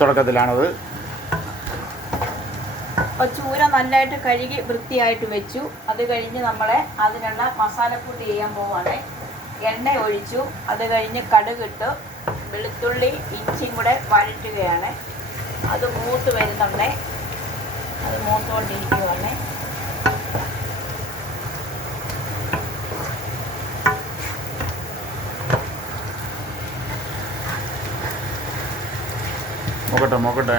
തുടക്കത്തിലാണത്. അപ്പോൾ ചൂര നല്ലതായിട്ട് കഴുകി വൃത്തിയായിട്ട് വെച്ചു. അത് കഴിഞ്ഞ് നമ്മളെ അതിനുള്ള മസാലക്കൂട്ട് ചെയ്യാൻ പോവാണ്. എണ്ണ ഒഴിച്ചു. അത് കഴിഞ്ഞ് കടുകിട്ട് വെളുത്തുള്ളി ഇഞ്ചിയും കൂടെ വഴറ്റുകയാണ്. അത് മൂത്ത് വരുന്നുണ്ട്. അത് മൂത്തുകൊണ്ടിരിക്കുകയാണ്. നോക്കട്ടെ.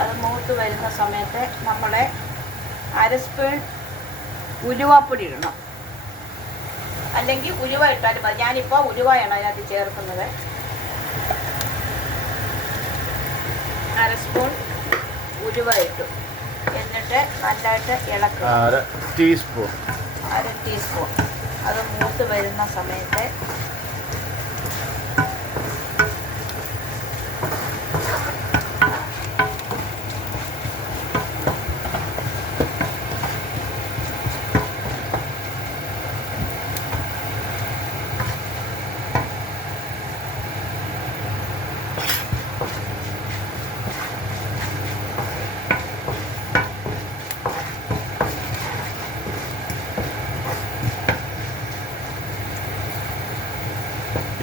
അത് മൂത്ത് വരുന്ന സമയത്ത് നമ്മുടെ 1/2 സ്പൂൺ ഉലുവാപ്പൊടി ഇടണം. അല്ലെങ്കിൽ ഉലുവ ഇട്ടാലും മതി. ഞാനിപ്പോൾ ഉലുവയാണ് അതിനകത്ത് ചേർക്കുന്നത്. 1/2 സ്പൂൺ ഉലുവ ഇട്ടു. എന്നിട്ട് നല്ലതായിട്ട് ഇളക്കുക. 1/2 ടീസ്പൂൺ. അത് മൂത്ത് വരുന്ന സമയത്ത്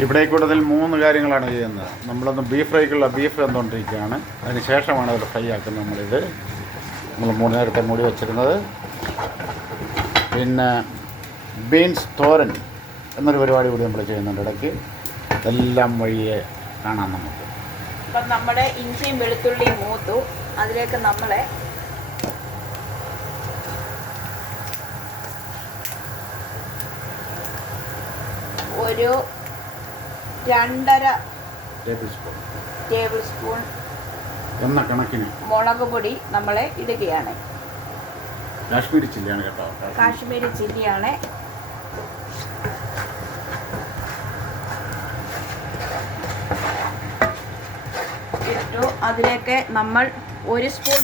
ഇവിടെ കൂടുതൽ 3 കാര്യങ്ങളാണ് ചെയ്യുന്നത്. നമ്മളൊന്ന് ബീഫ് ഫ്രൈക്കുള്ള ബീഫ് തന്നുകൊണ്ടിരിക്കുകയാണ്. അതിന് ശേഷമാണ് അത് ഫ്രൈ ആക്കുന്നത്. നമ്മൾ 3 നേരത്തെ മൂടി വെച്ചിരുന്നത്. പിന്നെ ബീൻസ് തോരൻ എന്നൊരു പരിപാടി കൂടി നമ്മൾ ചെയ്യുന്നുണ്ട് ഇടയ്ക്ക്. എല്ലാം വഴിയെ കാണാം നമുക്ക്. അപ്പം നമ്മുടെ ഇഞ്ചിയും വെളുത്തുള്ളിയും മൂത്തു. അതിലേക്ക് നമ്മളെ ഒരു 2.5 ടേബിൾ സ്പൂൺ എന്ന കണക്കിന് മുളക് പൊടി നമ്മളെ ഇടുകയാണ്. കാശ്മീരി ചില്ലിയാണ് കേട്ടോ. കാശ്മീരി ചില്ലിയാണ്. ഇട്ടു. അതിലേക്ക് നമ്മൾ 1 സ്പൂൺ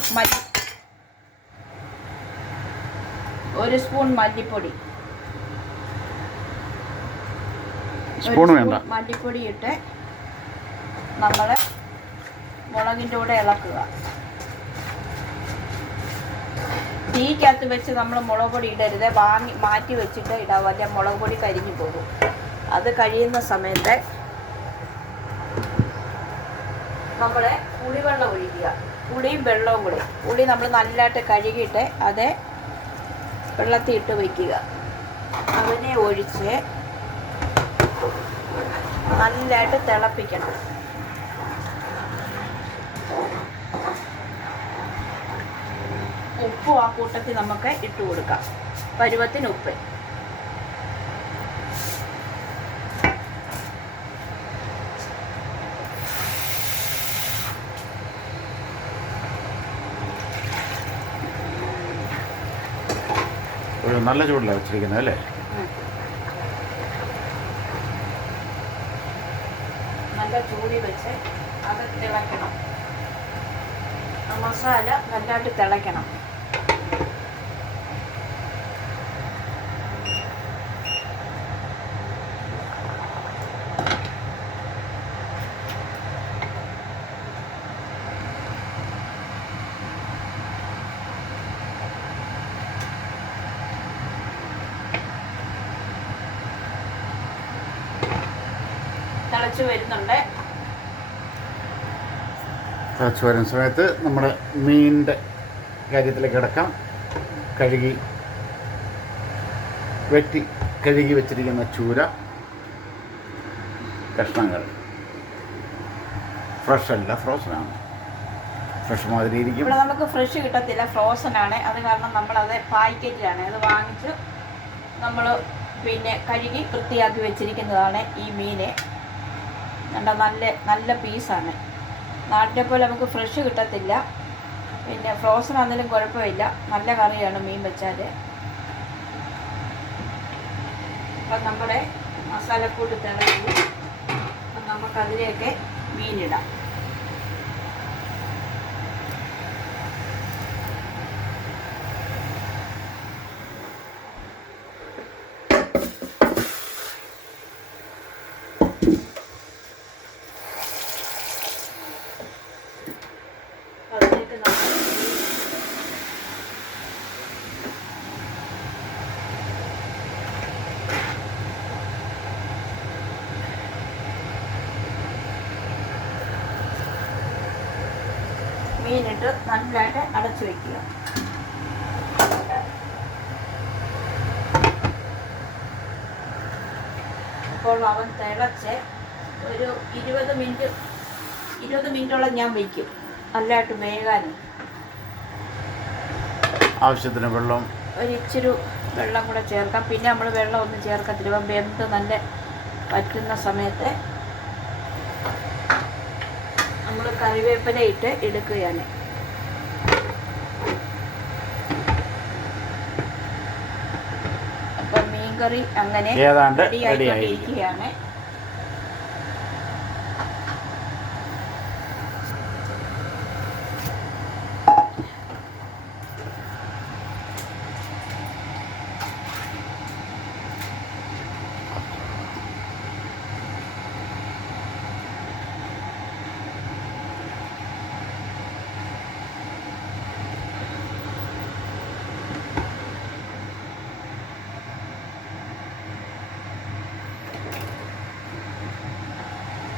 മല്ലിപ്പൊടി, മല്ലിപ്പൊടി ഇട്ട് നമ്മൾ മുളകിൻ്റെ കൂടെ ഇളക്കുക. തീക്കകത്ത് വെച്ച് നമ്മൾ മുളക് പൊടി ഇടരുത്. മാറ്റി വെച്ചിട്ട് ഇടാം. അല്ല മുളക് പൊടി കരിഞ്ഞു പോകും. അത് കഴിയുന്ന സമയത്ത് നമ്മൾ പുളിവെള്ളം ഒഴിക്കുക. പുളിയും വെള്ളവും കൂടി. പുളി നമ്മൾ നല്ലതായിട്ട് കഴുകിയിട്ട് അത് വെള്ളത്തിൽ ഇട്ട് വയ്ക്കുക. അതിനെ ഒഴിച്ച് നല്ലതായിട്ട് തിളപ്പിക്കണം. ഉപ്പും ആ കൂട്ടത്തിൽ നമുക്ക് ഇട്ട് കൊടുക്കാം. പരുവത്തിന് ഉപ്പ്. നല്ല ചൂടിലാണ് വെച്ചിരിക്കുന്നത് അല്ലേ? നല്ല ചൂടി വെച്ച് അത് തിളയ്ക്കണം. മസാല നല്ലതായിട്ട് തിളയ്ക്കണം. തിളച്ച് വരുന്നുണ്ട്. തിളച്ച് വരുന്ന സമയത്ത് നമ്മുടെ മീനിൻ്റെ കാര്യത്തിലേക്ക് കിടക്കാം. കഴുകി വെച്ചിരിക്കുന്ന ചൂര കഷ്ണങ്ങൾ. ഫ്രഷ് അല്ല, ഫ്രോസനാണ്. ഫ്രഷ് മാതിരി ഇരിക്കും. ഇവിടെ നമുക്ക് ഫ്രഷ് കിട്ടത്തില്ല, ഫ്രോസനാണ്. അത് കാരണം നമ്മളത് പാക്കറ്റിലാണ് അത് വാങ്ങിച്ച് നമ്മൾ പിന്നെ കഴുകി വൃത്തിയാക്കി വെച്ചിരിക്കുന്നതാണ് ഈ മീൻ. നല്ല പീസാണ്. നാട്ടിലെ പോലെ നമുക്ക് ഫ്രഷ് കിട്ടത്തില്ല. പിന്നെ ഫ്രോസൺ ആണെങ്കിലും കുഴപ്പമില്ല. നല്ല കറിയാണ് മീൻ വെച്ചാൽ. അപ്പം നമ്മുടെ മസാലക്കൂട്ട് തിളച്ചു. അപ്പം നമുക്കതിലേക്ക് മീനിടാം. മീനിട്ട് നല്ലതായിട്ട് അടച്ചു വയ്ക്കുക. അപ്പോൾ അവൻ തിളച്ച് ഒരു 20 മിനിറ്റോളം ഞാൻ വയ്ക്കും നല്ലതായിട്ട് വേകാൻ. ആവശ്യത്തിന് വെള്ളം, ഇച്ചിരി വെള്ളം കൂടെ ചേർക്കാം. പിന്നെ നമ്മൾ വെള്ളം ഒന്നും ചേർക്കത്തില്ല. ഇപ്പം വെന്ത് നല്ല പറ്റുന്ന സമയത്ത് നമ്മൾ കറിവേപ്പില ഇട്ട് എടുക്കുകയാണ്. അപ്പം മീൻകറി അങ്ങനെ ഏതാണ്ട് റെഡിയായിക്കൊണ്ടിരിക്കുകയാണ്.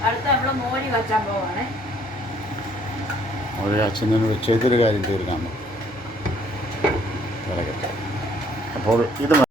അടുത്ത നമ്മൾ മോര് കാച്ചാൻ പോവാണ്. ഒരു അച്ഛനോട് ചെയ്തൊരു കാര്യം തീർക്കാൻ അപ്പോൾ ഇത്